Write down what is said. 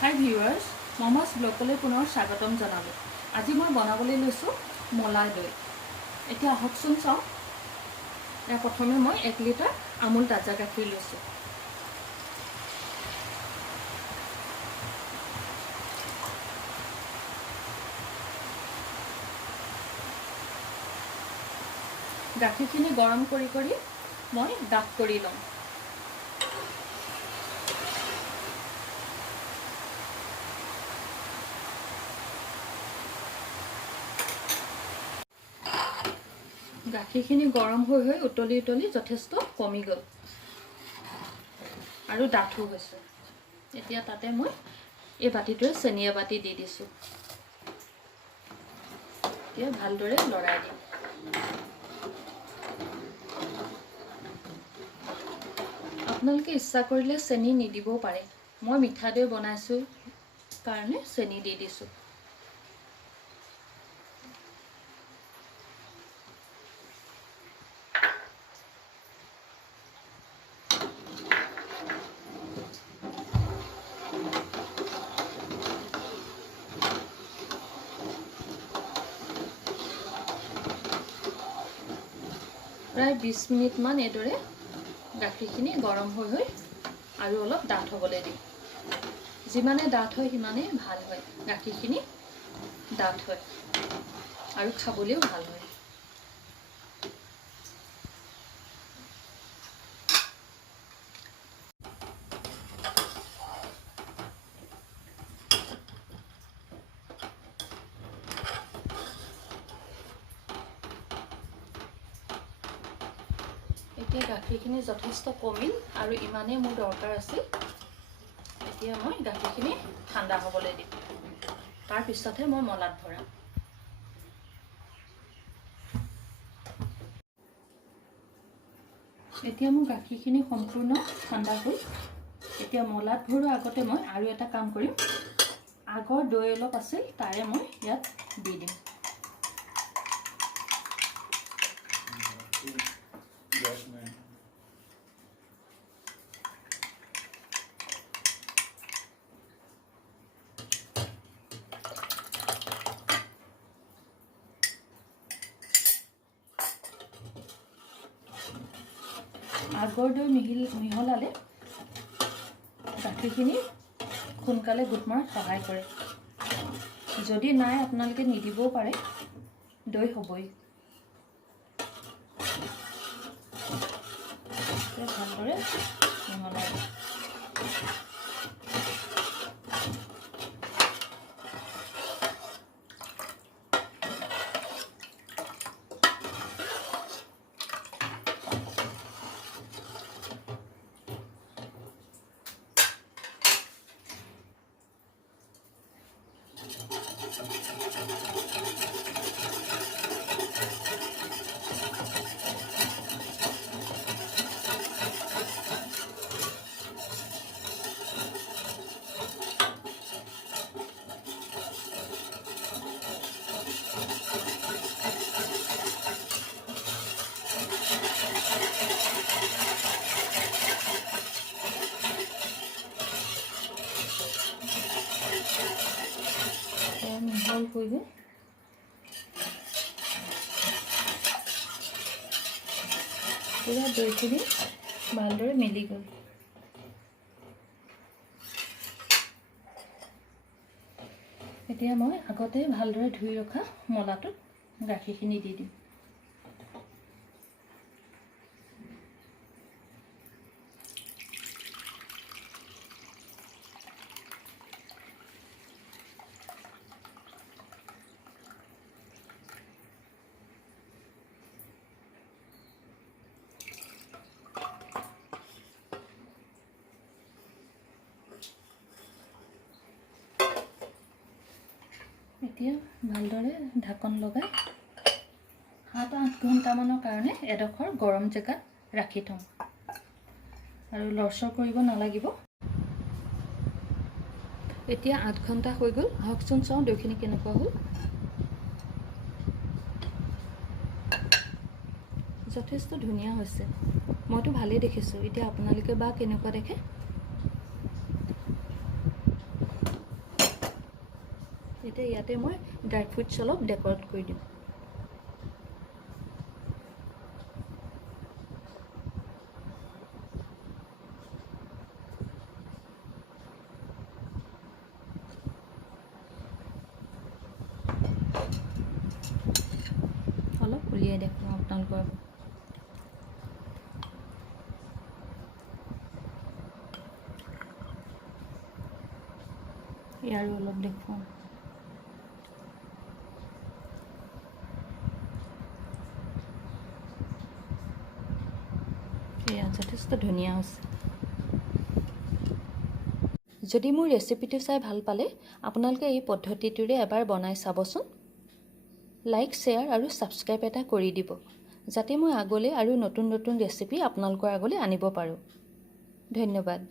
Hi viewers, MOMA'S ব্লগলৈ পুনৰ স্বাগতম জনালো। আজি মই বনাবলৈ লৈছো মোলা দৈ। এতিয়া আহকচোন চাও। প্ৰথমে মই 1 লিটাৰ আমুল তাজা গাখীৰ লৈছো। গাখীৰখিনি গৰম কৰি মই ডাঠ কৰি লম। গাখীৰখিনি গৰম হৈ উতলি যথেষ্ট কমি গল আৰু ডাঠো হৈছে। এতিয়া তাতে মই এই বাটিটোৰে চেনি বাটি দি দিছো। এতিয়া ভালদৰে লৰাই দিম। আপোনালোকে ইচ্ছা কৰিলে চেনি নিদিবও পাৰে। মই মিঠা দৈ বনাইছো কাৰণে চেনি দি দিছো। প্ৰায় 20 মিনিট মান এদৰে গাখীৰখিনি গৰম হৈ আৰু অলপ ডাঠ হ'বলৈ দিম। যিমানে ডাঠ হয় সিমানে ভাল হয়। গাখীৰখিনি ডাঠ হয় আৰু খাবলৈও ভাল হয়। এতিয়া গাখীৰখিনি যথেষ্ট কমিল আৰু ইমানেই মোৰ দৰকাৰ আছিল। এতিয়া মই গাখীৰখিনি ঠাণ্ডা হ'বলৈ দিম। তাৰ পিছতহে মই মলাত ভৰাম। এতিয়া মোৰ গাখীৰখিনি সম্পূৰ্ণ ঠাণ্ডা হ'ল। এতিয়া মলাত ভৰোৱাৰ আগতে মই আৰু এটা কাম কৰিম। আগৰ দৈ অলপ আছিল তাৰে মই ইয়াত দি দিম। আগৰ দৈ মিহলালে গাখীৰখিনি সোনকালে গোট মৰাত সহায় কৰে। যদি নাই আপোনালোকে নিদিবও পাৰে, দৈ হ'বই। ভালদৰে মিহলাই দিম। মিহল হৈ গ'ল। পুৰা দৈখিনি ভালদৰে মিলি গ'ল। এতিয়া মই আগতে ভালদৰে ধুই ৰখা মলাটোত গাখীৰখিনি দি দিম। এতিয়া ভালদৰে ঢাকন লগাই 7-8 ঘণ্টামানৰ কাৰণে এডোখৰ গৰম জেগাত ৰাখি থম আৰু লৰচৰ কৰিব নালাগিব। এতিয়া 8 ঘণ্টা হৈ গ'ল। আহকচোন চাওঁ দৈখিনি কেনেকুৱা হ'ল। যথেষ্ট ধুনীয়া হৈছে। মইতো ভালেই দেখিছোঁ। এতিয়া আপোনালোকে বা কেনেকুৱা দেখে। এতিয়া ইয়াতে মই ড্ৰাই ফ্ৰুটছ অলপ ডেকৰেট কৰি দিম। অলপ উলিয়াই দেখুৱাম আপোনালোকৰ। ইয়াৰো অলপ দেখুৱাম। এয়া যথেষ্ট ধুনীয়া হৈছে। যদি মোৰ ৰেচিপিটো চাই ভাল পালে আপোনালোকে এই পদ্ধতিটোৰে এবাৰ বনাই চাবচোন। লাইক, শ্বেয়াৰ আৰু ছাবস্ক্ৰাইব এটা কৰি দিব, যাতে মই আগলৈ আৰু নতুন নতুন ৰেচিপি আপোনালোকৰ আগলৈ আনিব পাৰোঁ। ধন্যবাদ।